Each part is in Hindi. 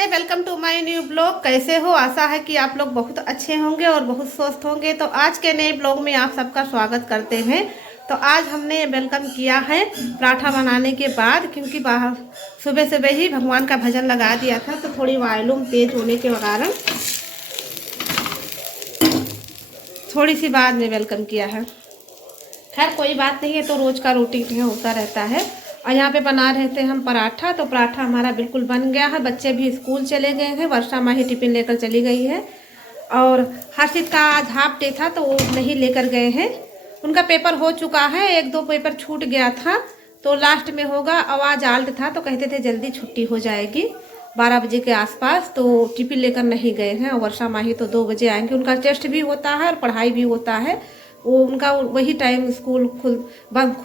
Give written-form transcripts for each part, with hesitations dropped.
नमस्ते, welcome to my new blog. कैसे हो? आशा है कि आप लोग बहुत अच्छे होंगे और बहुत स्वस्थ होंगे। तो आज के नए ब्लॉग में आप सबका स्वागत करते हैं। तो आज हमने वेलकम किया है पराठा बनाने के बाद, क्योंकि बाहर सुबह सुबह ही भगवान का भजन लगा दिया था, तो थोड़ी वॉल्यूम तेज होने के कारण थोड़ी सी बाद में वेलकम किया है। खैर कोई बात नहीं है, तो रोज़ का रूटीन होता रहता है। और यहाँ पे बना रहे थे हम पराठा, तो पराठा हमारा बिल्कुल बन गया है। बच्चे भी स्कूल चले गए हैं, वर्षा माही टिफिन लेकर चली गई है और हर्षित का आज हाफ डे था तो वो नहीं लेकर गए हैं। उनका पेपर हो चुका है, एक दो पेपर छूट गया था तो लास्ट में होगा। आवाज़ आल्ट था तो कहते थे जल्दी छुट्टी हो जाएगी 12 बजे के आसपास, तो टिफिन लेकर नहीं गए हैं। और वर्षा माही तो 2 बजे आएंगे, उनका टेस्ट भी होता है और पढ़ाई भी होता है। वो उनका वही टाइम स्कूल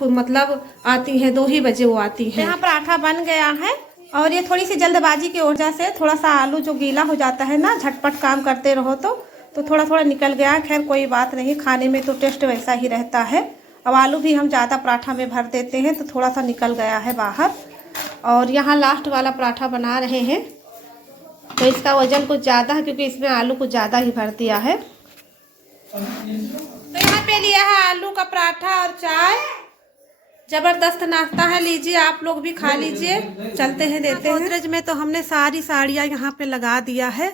मतलब आती हैं 2 ही बजे वो आती हैं। यहाँ पराठा बन गया है और ये थोड़ी सी जल्दबाजी की वजह से थोड़ा सा आलू जो गीला हो जाता है ना, झटपट काम करते रहो तो थोड़ा थोड़ा निकल गया। खैर कोई बात नहीं, खाने में तो टेस्ट वैसा ही रहता है। अब आलू भी हम ज़्यादा पराठा में भर देते हैं तो थोड़ा सा निकल गया है बाहर। और यहाँ लास्ट वाला पराठा बना रहे हैं, तो इसका वजन कुछ ज़्यादा है क्योंकि इसमें आलू कुछ ज़्यादा ही भर दिया है। तो यहाँ पे लिया है आलू का पराठा और चाय। जबरदस्त नाश्ता है, लीजिए आप लोग भी खा लीजिए। चलते हैं देते हैं। गोदरेज में तो हमने सारी साड़ियाँ यहाँ पे लगा दिया है,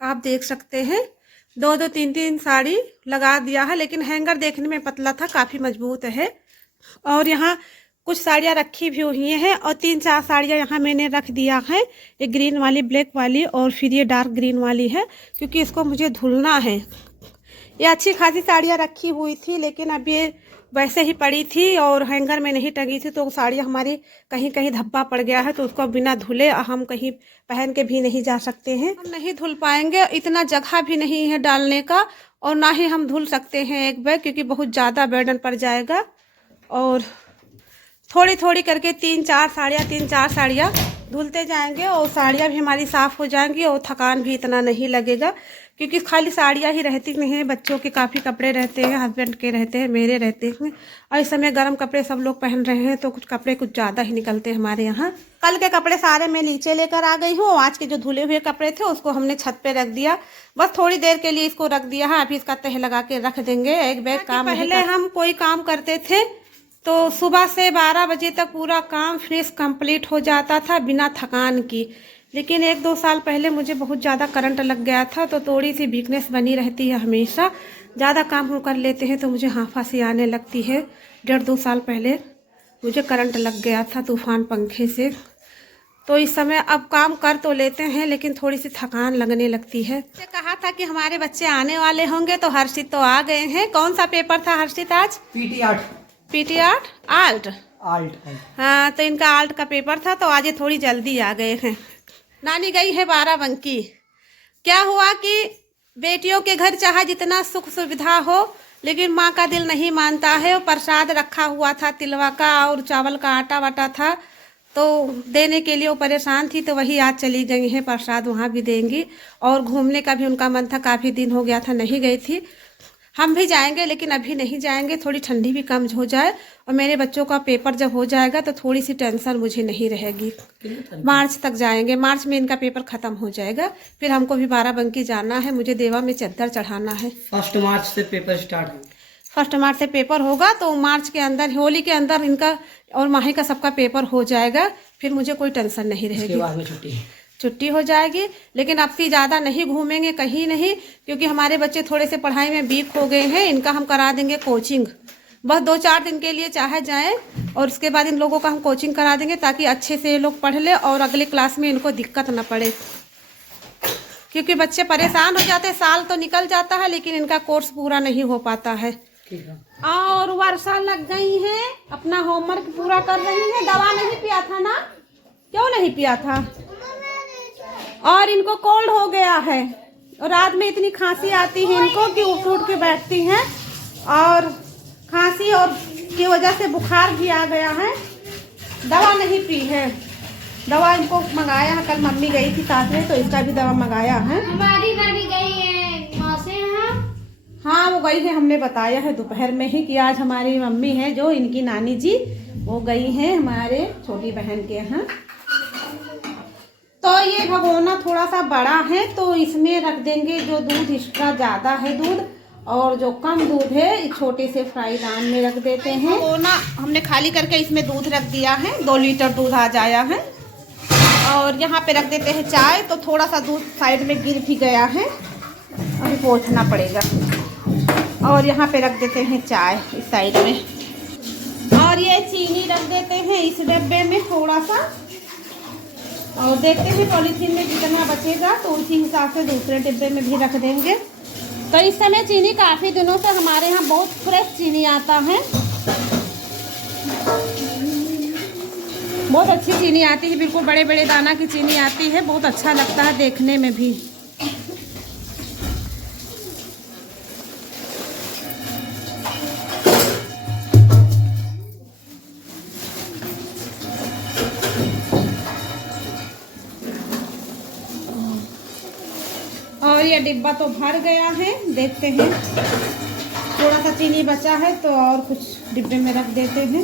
आप देख सकते हैं। 2-2 3-3 साड़ी लगा दिया है, लेकिन हैंगर देखने में पतला था, काफ़ी मजबूत है। और यहाँ कुछ साड़ियाँ रखी भी हुई हैं और 3-4 साड़ियाँ यहाँ मैंने रख दिया है। एक ग्रीन वाली, ब्लैक वाली और फिर ये डार्क ग्रीन वाली है, क्योंकि इसको मुझे धुलना है। ये अच्छी खासी साड़ियाँ रखी हुई थी, लेकिन अब ये वैसे ही पड़ी थी और हैंगर में नहीं टंगी थी, तो साड़ियाँ हमारी कहीं कहीं धब्बा पड़ गया है, तो उसको बिना धुले हम कहीं पहन के भी नहीं जा सकते हैं। हम नहीं धुल पाएंगे, इतना जगह भी नहीं है डालने का, और ना ही हम धुल सकते हैं एक बैग, क्योंकि बहुत ज़्यादा बर्डन पड़ जाएगा। और थोड़ी थोड़ी करके 3-4 साड़ियाँ धुलते जाएंगे और साड़ियाँ भी हमारी साफ़ हो जाएंगी और थकान भी इतना नहीं लगेगा, क्योंकि खाली साड़ियाँ ही रहती नहीं हैं। बच्चों के काफ़ी कपड़े रहते हैं, हस्बैंड के रहते हैं, मेरे रहते हैं, और इस समय गर्म कपड़े सब लोग पहन रहे हैं, तो कुछ कपड़े कुछ ज़्यादा ही निकलते हैं हमारे यहाँ। कल के कपड़े सारे मैं नीचे लेकर आ गई हूँ। आज के जो धुले हुए कपड़े थे उसको हमने छत पे रख दिया, बस थोड़ी देर के लिए इसको रख दिया है। अभी इसका तह लगा के रख देंगे। एक बैग काम पहले हम कोई काम करते थे तो सुबह से 12 बजे तक पूरा काम फिनिश कंप्लीट हो जाता था बिना थकान की। लेकिन 1-2 साल पहले मुझे बहुत ज़्यादा करंट लग गया था, तो थोड़ी सी वीकनेस बनी रहती है हमेशा। ज़्यादा काम हम कर लेते हैं तो मुझे हांफासी आने लगती है। 1.5-2 साल पहले मुझे करंट लग गया था तूफान पंखे से। तो इस समय अब काम कर तो लेते हैं, लेकिन थोड़ी सी थकान लगने लगती है। कहा था कि हमारे बच्चे आने वाले होंगे, तो हर्षित तो आ गए हैं। कौन सा पेपर था हर्षित आज? PT art. हाँ, तो इनका आर्ट का पेपर था, तो आज ये थोड़ी जल्दी आ गए हैं। नानी गई है बाराबंकी। क्या हुआ कि बेटियों के घर चाहे जितना सुख सुविधा हो, लेकिन माँ का दिल नहीं मानता है। और प्रसाद रखा हुआ था तिलवा का और चावल का आटा वाटा था, तो देने के लिए वो परेशान थी, तो वही आज चली गई हैं। प्रसाद वहाँ भी देंगी और घूमने का भी उनका मन था, काफ़ी दिन हो गया था नहीं गई थी। हम भी जाएंगे, लेकिन अभी नहीं जाएंगे, थोड़ी ठंडी भी कम हो जाए और मेरे बच्चों का पेपर जब हो जाएगा तो थोड़ी सी टेंशन मुझे नहीं रहेगी। मार्च तक जाएंगे, मार्च में इनका पेपर ख़त्म हो जाएगा। फिर हमको भी बाराबंकी जाना है, मुझे देवा में चद्दर चढ़ाना है। 1 मार्च से पेपर स्टार्ट है। 1 मार्च से पेपर होगा, तो मार्च के अंदर, होली के अंदर इनका और माही का सबका पेपर हो जाएगा। फिर मुझे कोई टेंशन नहीं रहेगी, उसके बाद में छुट्टी हो जाएगी। लेकिन अब से ज़्यादा नहीं घूमेंगे कहीं नहीं, क्योंकि हमारे बच्चे थोड़े से पढ़ाई में वीक हो गए हैं। इनका हम करा देंगे कोचिंग, बस 2-4 दिन के लिए चाहे जाएं, और उसके बाद इन लोगों का हम कोचिंग करा देंगे, ताकि अच्छे से ये लोग पढ़ ले और अगले क्लास में इनको दिक्कत ना पड़े। क्योंकि बच्चे परेशान हो जाते हैं, साल तो निकल जाता है लेकिन इनका कोर्स पूरा नहीं हो पाता है। और वर्षा लग गई है, अपना होमवर्क पूरा कर रही है। दवा नहीं पिया था ना? क्यों नहीं पिया था? और इनको कोल्ड हो गया है, और रात में इतनी खांसी आती है इनको कि उठ उठ के बैठती हैं, और खांसी और की वजह से बुखार भी आ गया है। दवा नहीं पी है, दवा इनको मंगाया है। कल मम्मी गई थी साथ में, तो इसका भी दवा मंगाया है। हमारी नानी गई है मौसी यहाँ। हाँ, वो गई है, हमने बताया है दोपहर में ही कि आज हमारी मम्मी है जो इनकी नानी जी, वो गई हैं हमारे छोटी बहन के यहाँ। तो ये भगोना थोड़ा सा बड़ा है तो इसमें रख देंगे जो दूध एक्स्ट्रा ज़्यादा है दूध, और जो कम दूध है इस छोटे से फ्राई पैन में रख देते हैं। भगोना हमने खाली करके इसमें दूध रख दिया है, 2 लीटर दूध आ जाया है। और यहाँ पे रख देते हैं चाय, तो थोड़ा सा दूध साइड में गिर भी गया है, अभी पोंछना पड़ेगा। और यहाँ पे रख देते हैं चाय इस साइड में, और ये चीनी रख देते हैं इस डब्बे में थोड़ा सा, और देखते हैं पॉलीथीन में जितना बचेगा तो उसी हिसाब से दूसरे डिब्बे में भी रख देंगे। तो इस समय चीनी काफ़ी दिनों से हमारे यहाँ बहुत फ्रेश चीनी आता है, बहुत अच्छी चीनी आती है, बिल्कुल बड़े बड़े दाना की चीनी आती है, बहुत अच्छा लगता है देखने में भी। और ये डिब्बा तो भर गया है, देखते हैं थोड़ा सा चीनी बचा है तो और कुछ डिब्बे में रख देते हैं।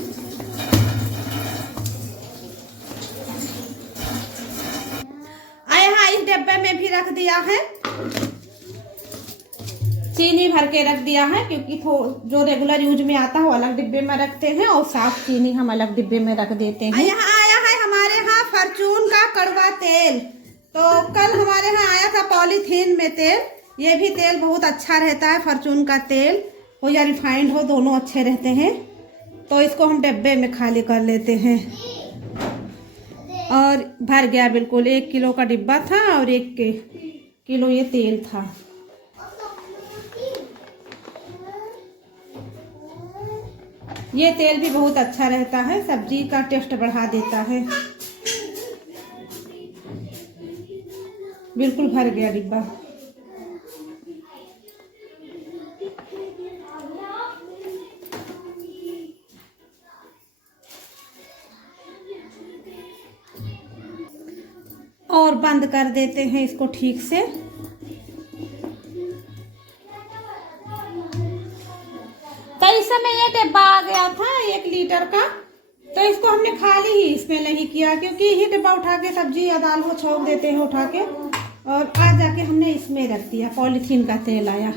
यहाँ इस डिब्बे में भी रख दिया है, चीनी भर के रख दिया है, क्योंकि जो रेगुलर यूज में आता है वो अलग डिब्बे में रखते हैं और साफ चीनी हम अलग डिब्बे में रख देते हैं। यहाँ आया है हमारे यहाँ फॉर्चून का कड़वा तेल, तो कल हमारे यहाँ आया था पॉलीथीन में तेल। ये भी तेल बहुत अच्छा रहता है, फॉर्चून का तेल हो या रिफाइंड हो, दोनों अच्छे रहते हैं। तो इसको हम डब्बे में खाली कर लेते हैं। और भर गया बिल्कुल, 1 किलो का डिब्बा था और 1 किलो ये तेल था। ये तेल भी बहुत अच्छा रहता है, सब्जी का टेस्ट बढ़ा देता है। बिल्कुल भर गया डिब्बा। और बंद कर देते हैं इसको ठीक से। तो इस समय ये डिब्बा आ गया था 1 लीटर का, तो इसको हमने खाली ही इसमें नहीं किया, क्योंकि ये डिब्बा उठा के सब्जी या दाल को छोंक देते हैं उठा के, और आज जाके हमने इसमें रख दिया। पॉलीथीन का तेल आया।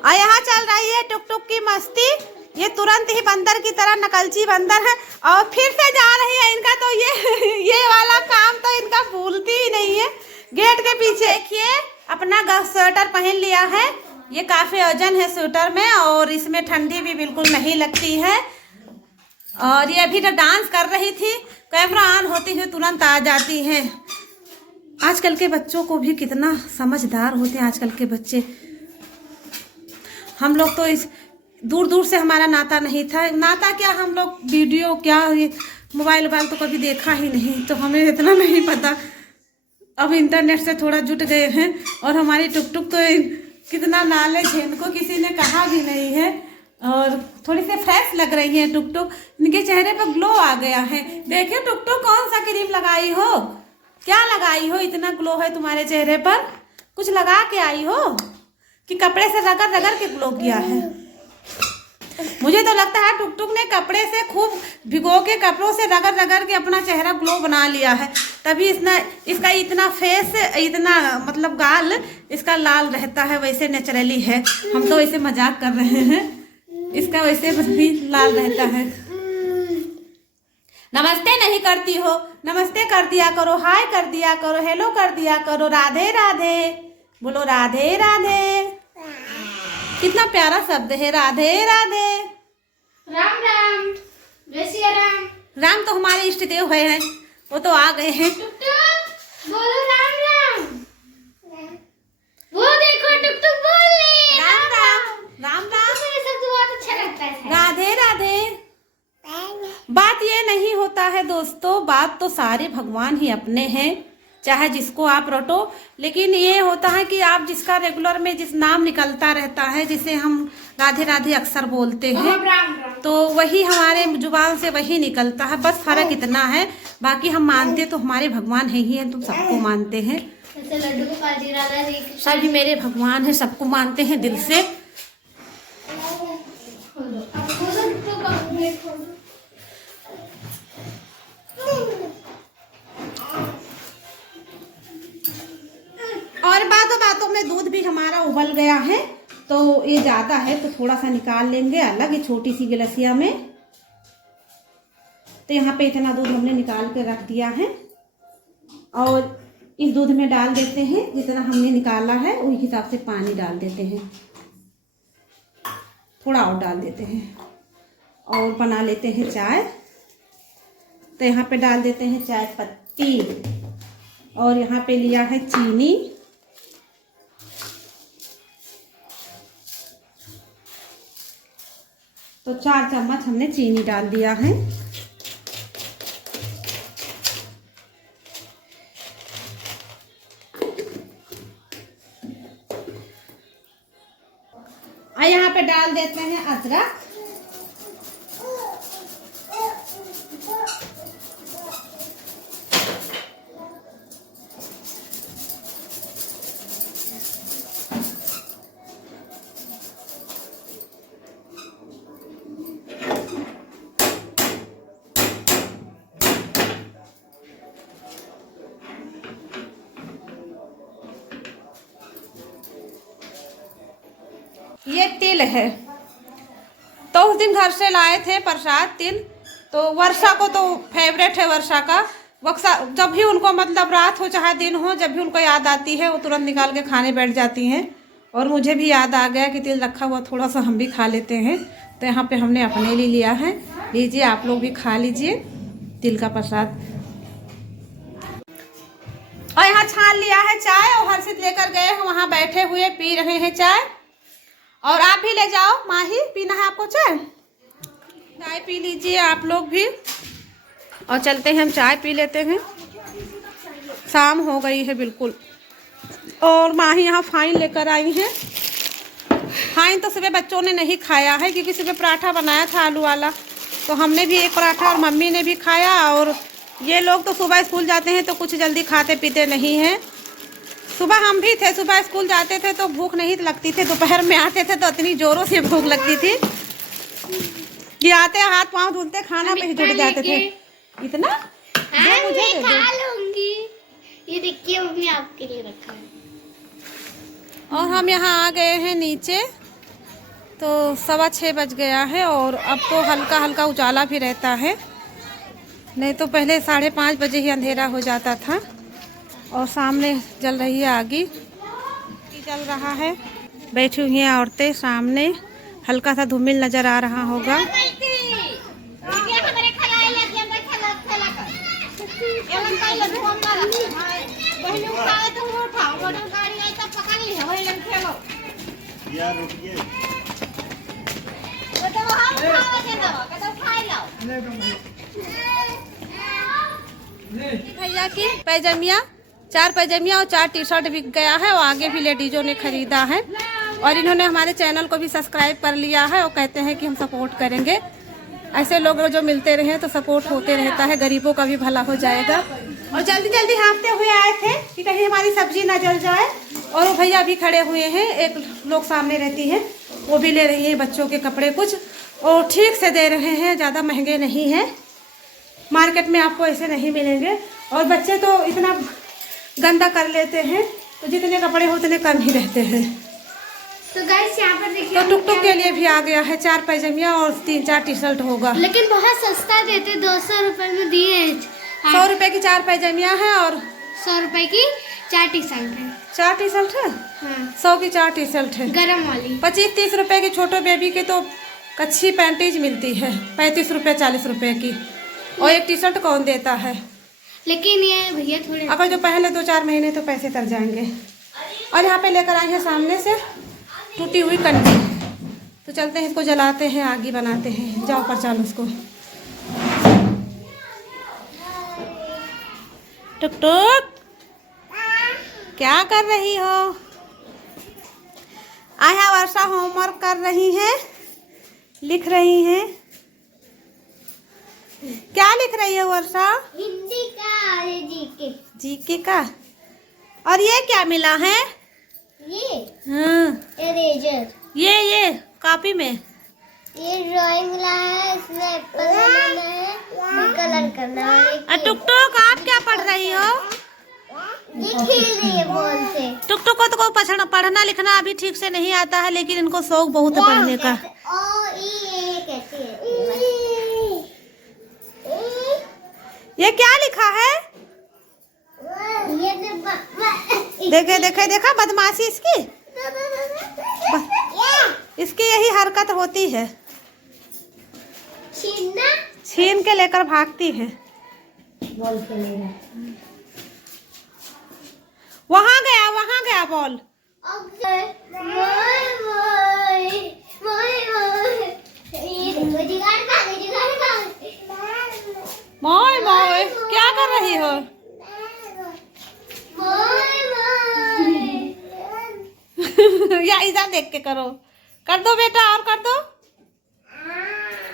और यहाँ चल रही है टुक टुक की मस्ती। ये तुरंत ही बंदर की तरह नकलची बंदर है, और फिर से जा रही है। इनका तो ये वाला काम तो इनका भूलती ही नहीं है। गेट के पीछे देखिए अपना स्वेटर पहन लिया है। ये काफ़ी वजन है स्वेटर में, और इसमें ठंडी भी बिल्कुल नहीं लगती है। और ये अभी तो डांस कर रही थी, कैमरा ऑन होती हुई तुरंत आ जाती है। आजकल के बच्चों को भी कितना समझदार होते हैं आजकल के बच्चे। हम लोग तो इस दूर दूर से हमारा नाता नहीं था। नाता क्या, हम लोग वीडियो क्या, ये मोबाइल तो कभी देखा ही नहीं, तो हमें इतना नहीं पता। अब इंटरनेट से थोड़ा जुट गए हैं, और हमारी टुक टुक तो कितना नॉलेज है, इनको किसी ने कहा भी नहीं है। और थोड़ी सी फ्रेश लग रही है टुक टुक, इनके चेहरे पर ग्लो आ गया है। देखिए टुक टुक कौन सा क्रीम लगाई हो, क्या लगाई हो, इतना ग्लो है तुम्हारे चेहरे पर? कुछ लगा के आई हो कि कपड़े से रगड़ रगड़ के ग्लो किया है? मुझे तो लगता है टुक टुक ने कपड़े से खूब भिगो के कपड़ों से रगड़ रगड़ के अपना चेहरा ग्लो बना लिया है, तभी इसका इतना फेस, इतना मतलब गाल इसका लाल रहता है। वैसे नेचुरली है, हम तो वैसे मजाक कर रहे हैं, इसका वैसे भी लाल रहता है। नमस्ते नहीं करती हो, नमस्ते कर दिया करो, हाय कर दिया करो, हेलो कर दिया करो, राधे राधे बोलो, राधे राधे। कितना प्यारा शब्द है, राधे राधे। राम राम, जय सिया राम। राम तो हमारे इष्ट देव है, वो तो आ गए हैं। टुक टुक बोलो राम राम। वो देखो टुक टुक बोल रही है राम राम, राम राम, मुझे सब बहुत अच्छा लगता है। राधे राधे। बात ये नहीं होता है दोस्तों, बात तो सारे भगवान ही अपने हैं। चाहे जिसको आप रटो, लेकिन ये होता है कि आप जिसका रेगुलर में जिस नाम निकलता रहता है, जिसे हम राधे राधे अक्सर बोलते हैं, तो वही हमारे जुबान से वही निकलता है। बस फर्क इतना है, बाकी हम मानते तो हमारे भगवान है ही हैं, तुम सबको मानते हैं। लड्डू गोपाल राधा जी सभी मेरे भगवान हैं, सबको मानते हैं दिल से। और बातों में दूध भी हमारा उबल गया है, तो ये ज़्यादा है तो थोड़ा सा निकाल लेंगे अलग, ये छोटी सी गिलसिया में। तो यहाँ पे इतना दूध हमने निकाल के रख दिया है, और इस दूध में डाल देते हैं जितना हमने निकाला है उस हिसाब से पानी डाल देते हैं, थोड़ा और डाल देते हैं, और बना लेते हैं चाय। तो यहाँ पे डाल देते हैं चाय पत्ती, और यहाँ पे लिया है चीनी, तो 4 चम्मच हमने चीनी डाल दिया है। और यहाँ पे डाल देते हैं अदरक, ये तिल है। तो उस दिन घर से लाए थे प्रसाद तिल, तो वर्षा को तो फेवरेट है वर्षा का। वर्षा जब भी उनको मतलब रात हो चाहे दिन हो, जब भी उनको याद आती है वो तुरंत निकाल के खाने बैठ जाती हैं। और मुझे भी याद आ गया कि तिल रखा हुआ थोड़ा सा हम भी खा लेते हैं, तो यहाँ पे हमने अपने लिए लिया है। लीजिए आप लोग भी खा लीजिए तिल का प्रसाद। और यहाँ छान लिया है चाय, और हर्षित लेकर गए हैं, वहाँ बैठे हुए पी रहे हैं चाय। और आप भी ले जाओ माही, पीना है आपको चाय? चाय पी लीजिए आप लोग भी, और चलते हैं हम चाय पी लेते हैं। शाम हो गई है बिल्कुल। और माही यहाँ फाइन लेकर आई है। फाइन तो सुबह बच्चों ने नहीं खाया है, क्योंकि सुबह पराठा बनाया था आलू वाला, तो हमने भी एक पराठा और मम्मी ने भी खाया। और ये लोग तो सुबह स्कूल जाते हैं तो कुछ जल्दी खाते पीते नहीं हैं। सुबह हम भी थे, सुबह स्कूल जाते थे तो भूख नहीं लगती थी, दोपहर में आते थे तो इतनी जोरों से भूख लगती थी कि आते हाथ पांव धुलते खाना पे ही जुट जाते थे। इतना मुझे खा लूंगी। ये देखिए मम्मी आपके लिए रखा है। और हम यहाँ आ गए हैं नीचे, तो 6:15 बज गया है, और अब तो हल्का हल्का उजाला भी रहता है, नहीं तो पहले 5:30 बजे ही अंधेरा हो जाता था। और सामने जल रही है आगी, चल रहा है, बैठी हुई हैं औरतें सामने, हल्का सा धूमिल नजर आ रहा होगा। भैया की पैजामिया, 4 पैजामिया और 4 टी शर्ट बिक गया है, और आगे भी लेडीजों ने खरीदा है। और इन्होंने हमारे चैनल को भी सब्सक्राइब कर लिया है, और कहते हैं कि हम सपोर्ट करेंगे। ऐसे लोग जो मिलते रहे तो सपोर्ट होते रहता है, गरीबों का भी भला हो जाएगा। और जल्दी जल्दी हाँफते हुए आए थे कि कहीं हमारी सब्जी ना जल जाए। और वो भैया भी खड़े हुए हैं, एक लोग सामने रहती है, वो भी ले रही है बच्चों के कपड़े कुछ, और ठीक से दे रहे हैं, ज़्यादा महंगे नहीं हैं। मार्केट में आपको ऐसे नहीं मिलेंगे। और बच्चे तो इतना गंदा कर लेते हैं, तो जितने कपड़े हो उतने कम ही रहते हैं। तो गाइस यहाँ पर देखिए, तो टुकटुक के लिए भी आ गया है 4 पैजामिया और 3-4 टी शर्ट होगा, लेकिन बहुत सस्ता देते, 200 रुपए में दिए। 100 रुपए की 4 पैजामिया है, और 100 रुपए की 4 टी शर्ट है। 4 टी शर्ट है, हाँ। 100 की 4 टी शर्ट है, गरम वाली। 25-30 रुपए की छोटे बेबी की तो कच्छी पैंटीज मिलती है 35 रुपए 40 रुपए की, और एक टी शर्ट कौन देता है। लेकिन ये भैया थोड़े, अगर जो पहले 2-4 महीने तो पैसे तर जाएंगे। और यहाँ पे लेकर आई है सामने से टूटी हुई कंडी, तो चलते हैं इसको जलाते हैं, आगी बनाते हैं। जाओ पर चालो उसको। टुक टुक क्या कर रही हो? आया वर्षा होमवर्क कर रही है, लिख रही है। क्या लिख रही है वर्षा? हिंदी का और जीके। जीके का। और ये क्या मिला है? ये हाँ, इरेजर। ये कॉपी में ये ड्राइंग मिला है, इसमें एप्पल बनाना है, फिर कलर करना है। टुक टुक, आप क्या पढ़ रही हो? ये खेल रही है बॉल से। टुक टुक को तो पढ़ना लिखना अभी ठीक से नहीं आता है, लेकिन इनको शौक बहुत है पढ़ने का। कैसे है? ये क्या लिखा है? ये देखे देखे देखा बदमाशी इसकी। इसकी यही हरकत होती है, छीनना। छीन के लेकर भागती है। बॉल खेलेगा। वहां गया बॉल। मोय मोय, क्या कर रही हो? या इधर देख के करो। कर दो बेटा, और कर दो,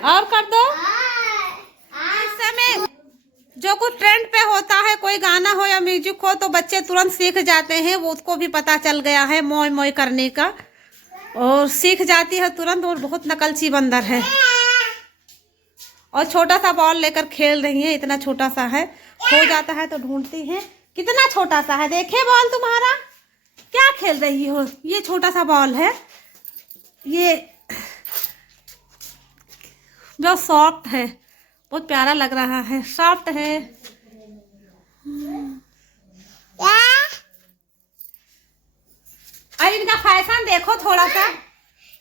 और कर दो। इस समय जो कुछ ट्रेंड पे होता है, कोई गाना हो या म्यूजिक हो, तो बच्चे तुरंत सीख जाते हैं। वो उसको भी पता चल गया है मोय मोय करने का, और सीख जाती है तुरंत। और बहुत नकलची बंदर है। और छोटा सा बॉल लेकर खेल रही है, इतना छोटा सा है, हो जाता है तो ढूंढती है। कितना छोटा सा है, देखे बॉल तुम्हारा। क्या खेल रही हो? ये छोटा सा बॉल है, ये जो सॉफ्ट है, बहुत प्यारा लग रहा है, सॉफ्ट है। और इनका फैशन देखो थोड़ा सा,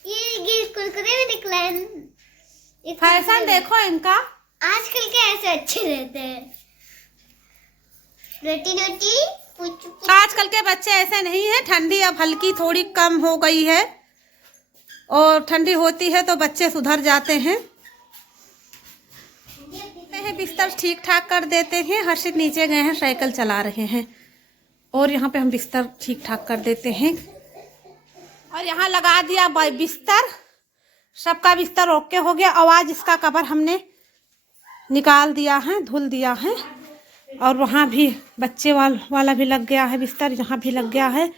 ये कुरकुरे भी निकला है। फैशन देखो इनका। आजकल के ऐसे अच्छे रहते हैं, नोटी नोटी। आजकल के बच्चे ऐसे नहीं है। ठंडी अब हल्की थोड़ी कम हो गई है, और ठंडी होती है तो बच्चे सुधर जाते हैं। बिस्तर ठीक ठाक कर देते हैं। हर्षित नीचे गए हैं, साइकिल चला रहे हैं, और यहाँ पे हम बिस्तर ठीक ठाक कर देते हैं। और यहाँ लगा दिया बिस्तर, सबका बिस्तर ओके हो गया। आवाज इसका कवर हमने निकाल दिया है, धुल दिया है। और वहाँ भी बच्चे वाला भी लग गया है बिस्तर, यहाँ भी लग गया है।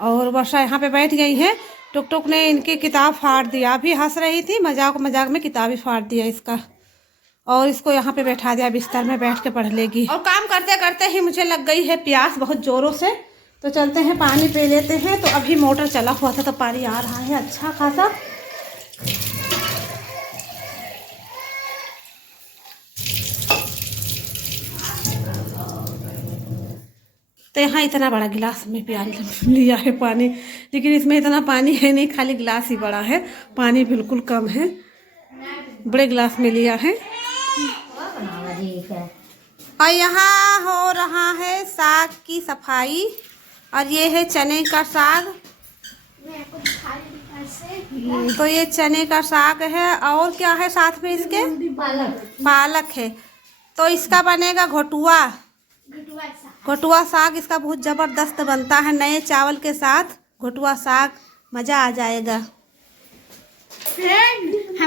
और वर्षा यहाँ पे बैठ गई है। टुक टुक ने इनकी किताब फाड़ दिया, अभी हंस रही थी, मजाक मजाक में किताब ही फाड़ दिया इसका। और इसको यहाँ पे बैठा दिया, बिस्तर में बैठ के पढ़ लेगी। और काम करते करते ही मुझे लग गई है प्यास बहुत जोरों से, तो चलते हैं पानी पी लेते हैं। तो अभी मोटर चला हुआ था तो पानी आ रहा है अच्छा खासा। तो यहाँ इतना बड़ा गिलास में पिया लिया है पानी, लेकिन इसमें इतना पानी है नहीं, खाली गिलास ही बड़ा है, पानी बिल्कुल कम है। बड़े गिलास में लिया है। और यहाँ हो रहा है साग की सफाई, और ये है चने का साग। तो ये चने का साग है, और क्या है साथ में इसके? पालक है। तो इसका बनेगा घोटुआ। घोटुआ साग इसका बहुत जबरदस्त बनता है, नए चावल के साथ घोटुआ साग, मजा आ जाएगा।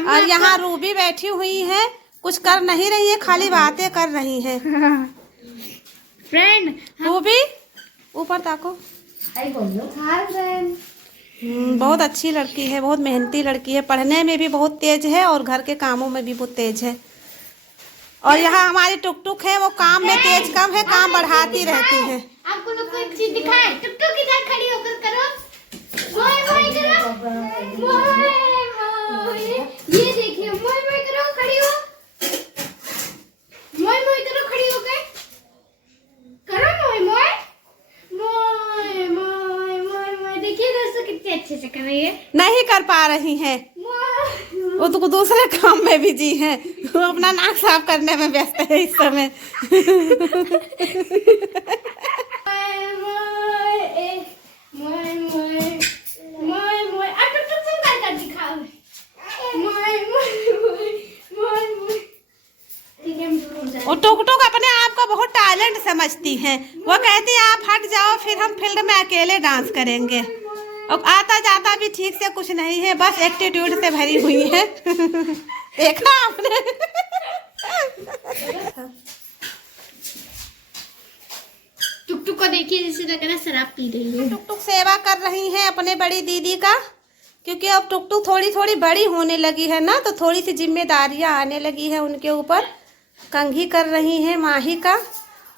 और यहाँ रूबी बैठी हुई है, कुछ कर नहीं रही है, खाली बातें कर रही है। फ्रेंड रूबी ऊपर ताको। बहुत अच्छी लड़की है, बहुत मेहनती लड़की है, पढ़ने में भी बहुत तेज है और घर के कामों में भी बहुत तेज है। और यहाँ हमारी टुक टुक है, वो काम में तेज कम है, काम बढ़ाती रहती है। आपको लोग को एक चीज दिखाए, टुक टुक इधर खड़ी होकर करो, मोय मोय करो, मोय मोय। ये देखिए, मोय मोय करो, खड़ी हो, मोय मोय करो, खड़ी होकर करो, मोय मोय मोय मोय मोय मोय। देखिए दोस्तों कितने अच्छे से कर रही है। नहीं कर पा रही है, वो तो दूसरे काम में बिजी है, वो अपना नाक साफ करने में व्यस्त है इस समय। वो टुक टुक अपने आपको बहुत टैलेंट समझती हैं। वो कहती है आप हट जाओ, फिर हम फील्ड में अकेले डांस करेंगे। अब आता जाता भी ठीक से कुछ नहीं है, बस एटीट्यूड से भरी हुई है। देखा आपने? टुकटुक को देखिए, जैसे लग रहा है शराब पी रही है। टुकटुक सेवा कर रही हैं अपने बड़ी दीदी का, क्योंकि अब टुकटुक थोड़ी थोड़ी बड़ी होने लगी है ना, तो थोड़ी सी जिम्मेदारियां आने लगी है उनके ऊपर। कंघी कर रही हैं माही का,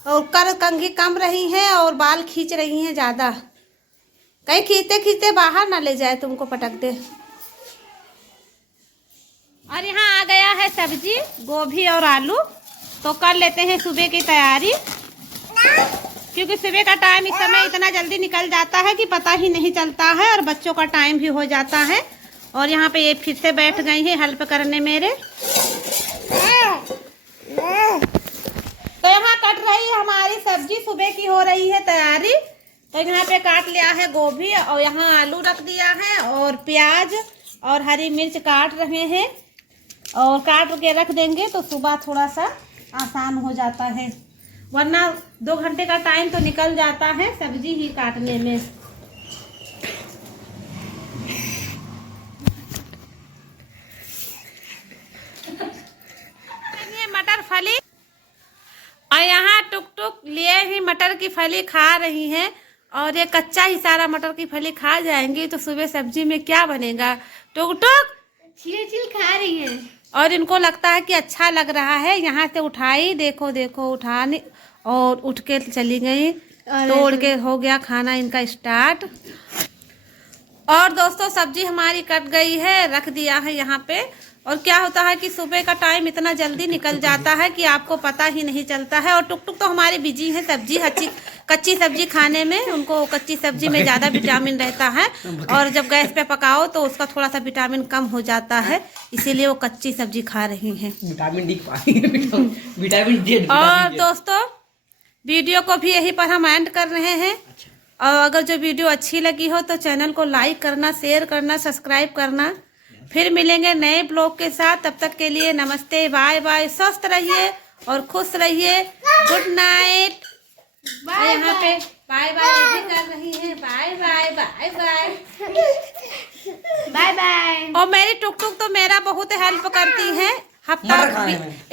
और कंघी कम रही हैं और बाल खींच रही हैं ज़्यादा। कहीं खींचते खींचते बाहर ना ले जाए, तुमको पटक दे। और यहाँ आ गया है सब्जी, गोभी और आलू। तो कर लेते हैं सुबह की तैयारी, क्योंकि सुबह का टाइम इस समय इतना जल्दी निकल जाता है कि पता ही नहीं चलता है, और बच्चों का टाइम भी हो जाता है। और यहाँ पे ये फिर से बैठ गई हैं हेल्प करने मेरे। तो यहाँ कट रही है हमारी सब्जी, सुबह की हो रही है तैयारी। तो यहाँ पे काट लिया है गोभी, और यहाँ आलू रख दिया है, और प्याज और हरी मिर्च काट रहे हैं, और काट के रख देंगे तो सुबह थोड़ा सा आसान हो जाता है, वरना 2 घंटे का टाइम तो निकल जाता है सब्जी ही काटने में। ये मटर फली, और यहाँ टुकटुक लिए ही मटर की फली खा रही हैं, और ये कच्चा ही सारा मटर की फली खा जाएंगी तो सुबह सब्जी में क्या बनेगा। टुकटुक छिल खा रही है, और इनको लगता है कि अच्छा लग रहा है। यहाँ से उठाई, देखो देखो उठाने, और उठ के चली गई, तोड़ के हो गया खाना इनका स्टार्ट। और दोस्तों सब्जी हमारी कट गई है, रख दिया है यहाँ पे। और क्या होता है कि सुबह का टाइम इतना जल्दी निकल जाता है कि आपको पता ही नहीं चलता है। और टुकटुक तो हमारे बिजी हैं सब्जी कच्ची सब्जी खाने में, उनको कच्ची सब्जी में ज़्यादा विटामिन रहता है, और जब गैस पे पकाओ तो उसका थोड़ा सा विटामिन कम हो जाता है, इसीलिए वो कच्ची सब्जी खा रही हैं। Vitamin D vitamin D. और दोस्तों वीडियो को भी यहीं पर हम एंड कर रहे हैं। और अगर जो वीडियो अच्छी लगी हो तो चैनल को लाइक करना, शेयर करना, सब्सक्राइब करना। फिर मिलेंगे नए ब्लॉग के साथ, तब तक के लिए नमस्ते, बाय बाय। स्वस्थ रहिए और खुश रहिए। Good night. यहाँ पे बाय बाय कर रही है, bye bye bye bye bye bye. और मेरी टुकटुक तो मेरा बहुत हेल्प करती है।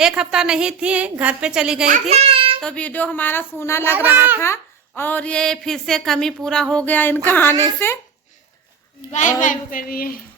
एक हफ्ता नहीं थी, घर पे चली गई थी, तो वीडियो हमारा सूना लग रहा था, और ये फिर से कमी पूरा हो गया इनका आने से। बाय बाय कर रही है।